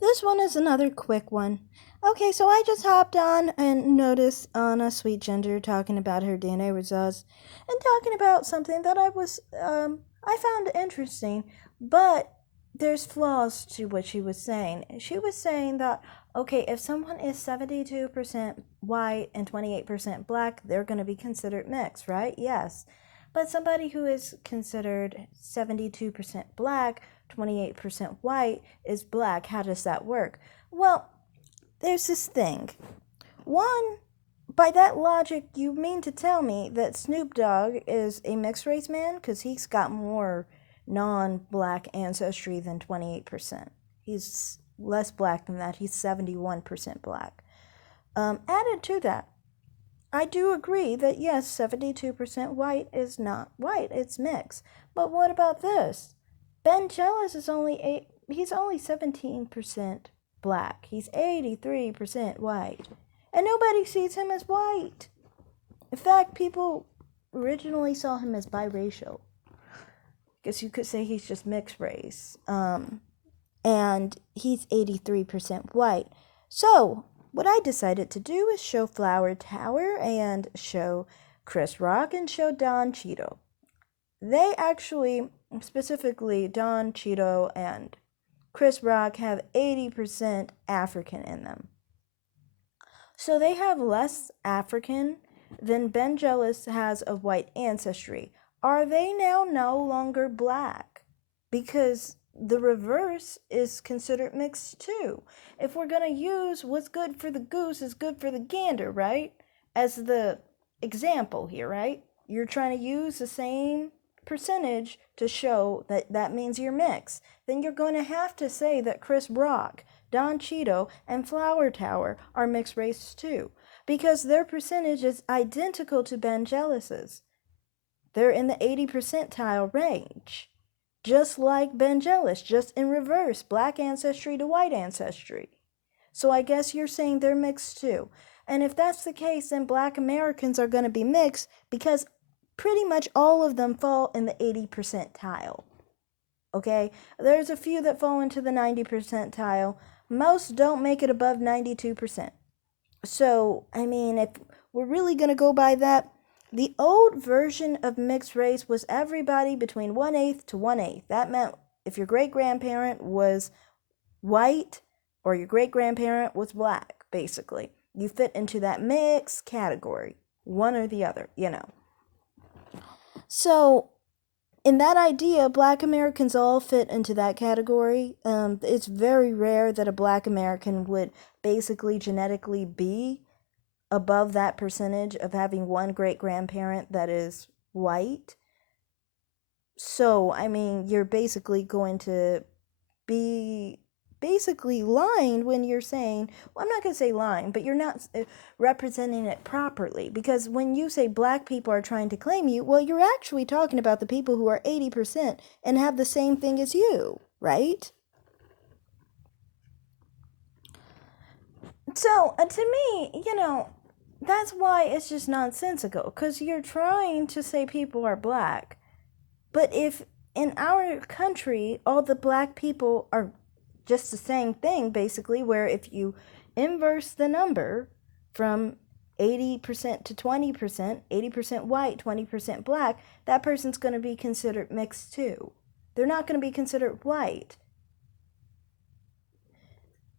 This one is another quick one. Okay, so I just hopped on and noticed Anna Sweet Ginger talking about her DNA results and talking about something that I found interesting, but there's flaws to what she was saying. She was saying that, okay, if someone is 72% white and 28% black, they're going to be considered mixed, right? Yes. But somebody who is considered 72% black, 28% white is black. How does that work? Well, there's this thing. One, by that logic, you mean to tell me that Snoop Dogg is a mixed race man? Because he's got more non black ancestry than 28%. He's less black than that. He's 71% black. Added to that, I do agree that yes, 72% white is not white, it's mixed. But what about this? Ben Jealous is he's only 17% black. He's 83% white. And nobody sees him as white. In fact, people originally saw him as biracial. I guess you could say he's just mixed race. And he's 83% white. So, what I decided to do is show Flower Tower and show Chris Rock and show Don Cheadle. They actually, specifically Don Cheadle and Chris Rock, have 80% African in them. So they have less African than Ben Jealous has of white ancestry. Are they now no longer black? Because the reverse is considered mixed too. If we're going to use what's good for the goose is good for the gander, right? As the example here, right? You're trying to use the same percentage to show that that means you're mixed. Then you're going to have to say that Chris Rock, Don Cheadle, and Flower Tower are mixed race too, because their percentage is identical to Ben Jealous's. They're in the 80 percentile range. Just like Ben Jealous, just in reverse, black ancestry to white ancestry. So I guess you're saying they're mixed too. And if that's the case, then black Americans are going to be mixed because pretty much all of them fall in the 80 percentile. Okay? There's a few that fall into the 90 percentile. Most don't make it above 92%. So, I mean, if we're really going to go by that, the old version of mixed race was everybody between 1/8 to 1/8. That meant if your great grandparent was white or your great grandparent was black, basically, you fit into that mixed category, one or the other, you know. So, in that idea, black Americans all fit into that category. It's very rare that a black American would basically genetically be above that percentage of having one great grandparent that is white. So, I mean, you're basically going to be basically lying when you're saying, well, I'm not going to say lying, but you're not representing it properly. Because when you say black people are trying to claim you, well, you're actually talking about the people who are 80% and have the same thing as you, right? So, to me, that's why it's just nonsensical. Because you're trying to say people are black. But if in our country all the black people are just the same thing, basically, where if you inverse the number from 80% to 20%, 80% white, 20% black, that person's going to be considered mixed too. They're not going to be considered white.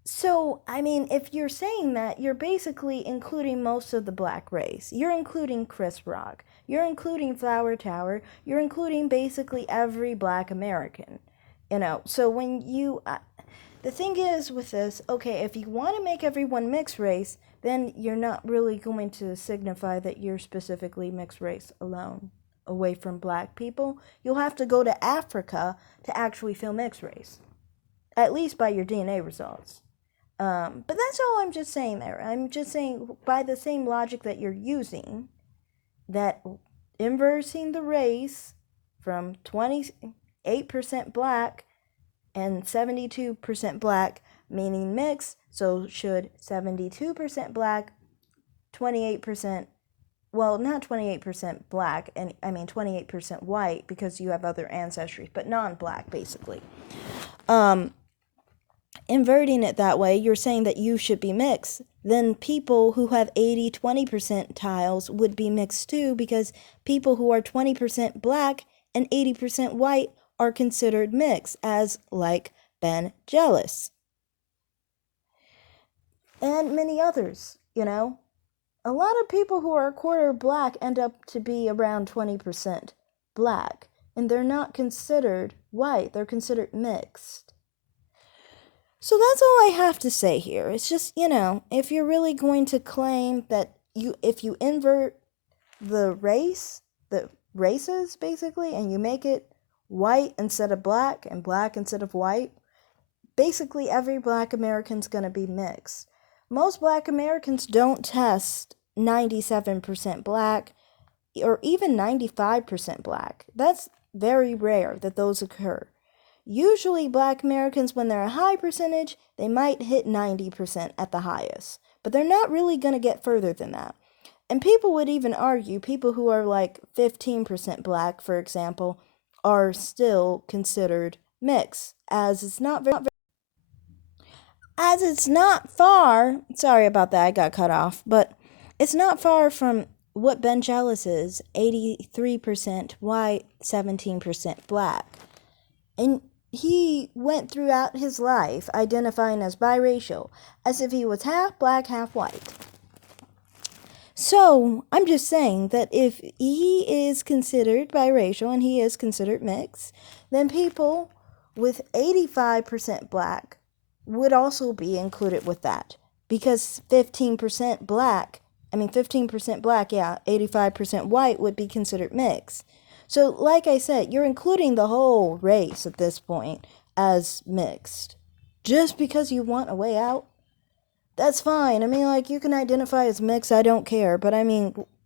So, I mean, if you're saying that, you're basically including most of the black race. You're including Chris Rock. You're including Flower Tower. You're including basically every black American. So when the thing is with this, okay, if you want to make everyone mixed race, then you're not really going to signify that you're specifically mixed race alone, away from black people. You'll have to go to Africa to actually feel mixed race, at least by your DNA results. But that's all I'm just saying there. I'm just saying by the same logic that you're using, that inversing the race from 28% black and 72% black, meaning mixed, so should 72% black, 28%, well, not 28% black, and I mean 28% white because you have other ancestries, but non-black basically. inverting it that way, you're saying that you should be mixed. Then people who have 80-20 percentiles would be mixed too, because people who are 20% black and 80% white are considered mixed, as like Ben Jealous. And many others, you know. A lot of people who are a quarter black end up to be around 20% black, and they're not considered white, they're considered mixed. So that's all I have to say here. It's just, if you're really going to claim that if you invert the races basically, and you make it white instead of black and black instead of white, basically every black American's going to be mixed. Most black Americans don't test 97% black or even 95% black. That's very rare that those occur. Usually black Americans, when they're a high percentage, they might hit 90% at the highest, but they're not really going to get further than that. And people would even argue, people who are like 15% black, for example, are still considered mixed, as it's not far, sorry about that, I got cut off, but it's not far from what Ben Jealous is, 83% white, 17% black. And he went throughout his life identifying as biracial, as if he was half black, half white. So, I'm just saying that if he is considered biracial and he is considered mixed, then people with 85% black would also be included with that. Because 15% black, 85% white would be considered mixed. So, like I said, you're including the whole race at this point as mixed. Just because you want a way out, that's fine. You can identify as mixed, I don't care. But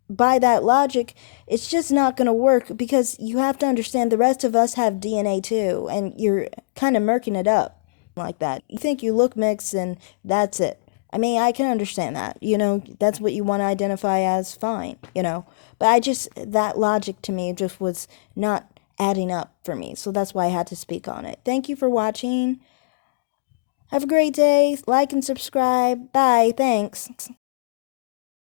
by that logic, it's just not going to work, because you have to understand the rest of us have DNA too, and you're kind of murking it up like that. You think you look mixed and that's it. I can understand that. That's what you want to identify as, fine, But that logic to me just was not adding up for me. So that's why I had to speak on it. Thank you for watching. Have a great day. Like and subscribe. Bye. Thanks.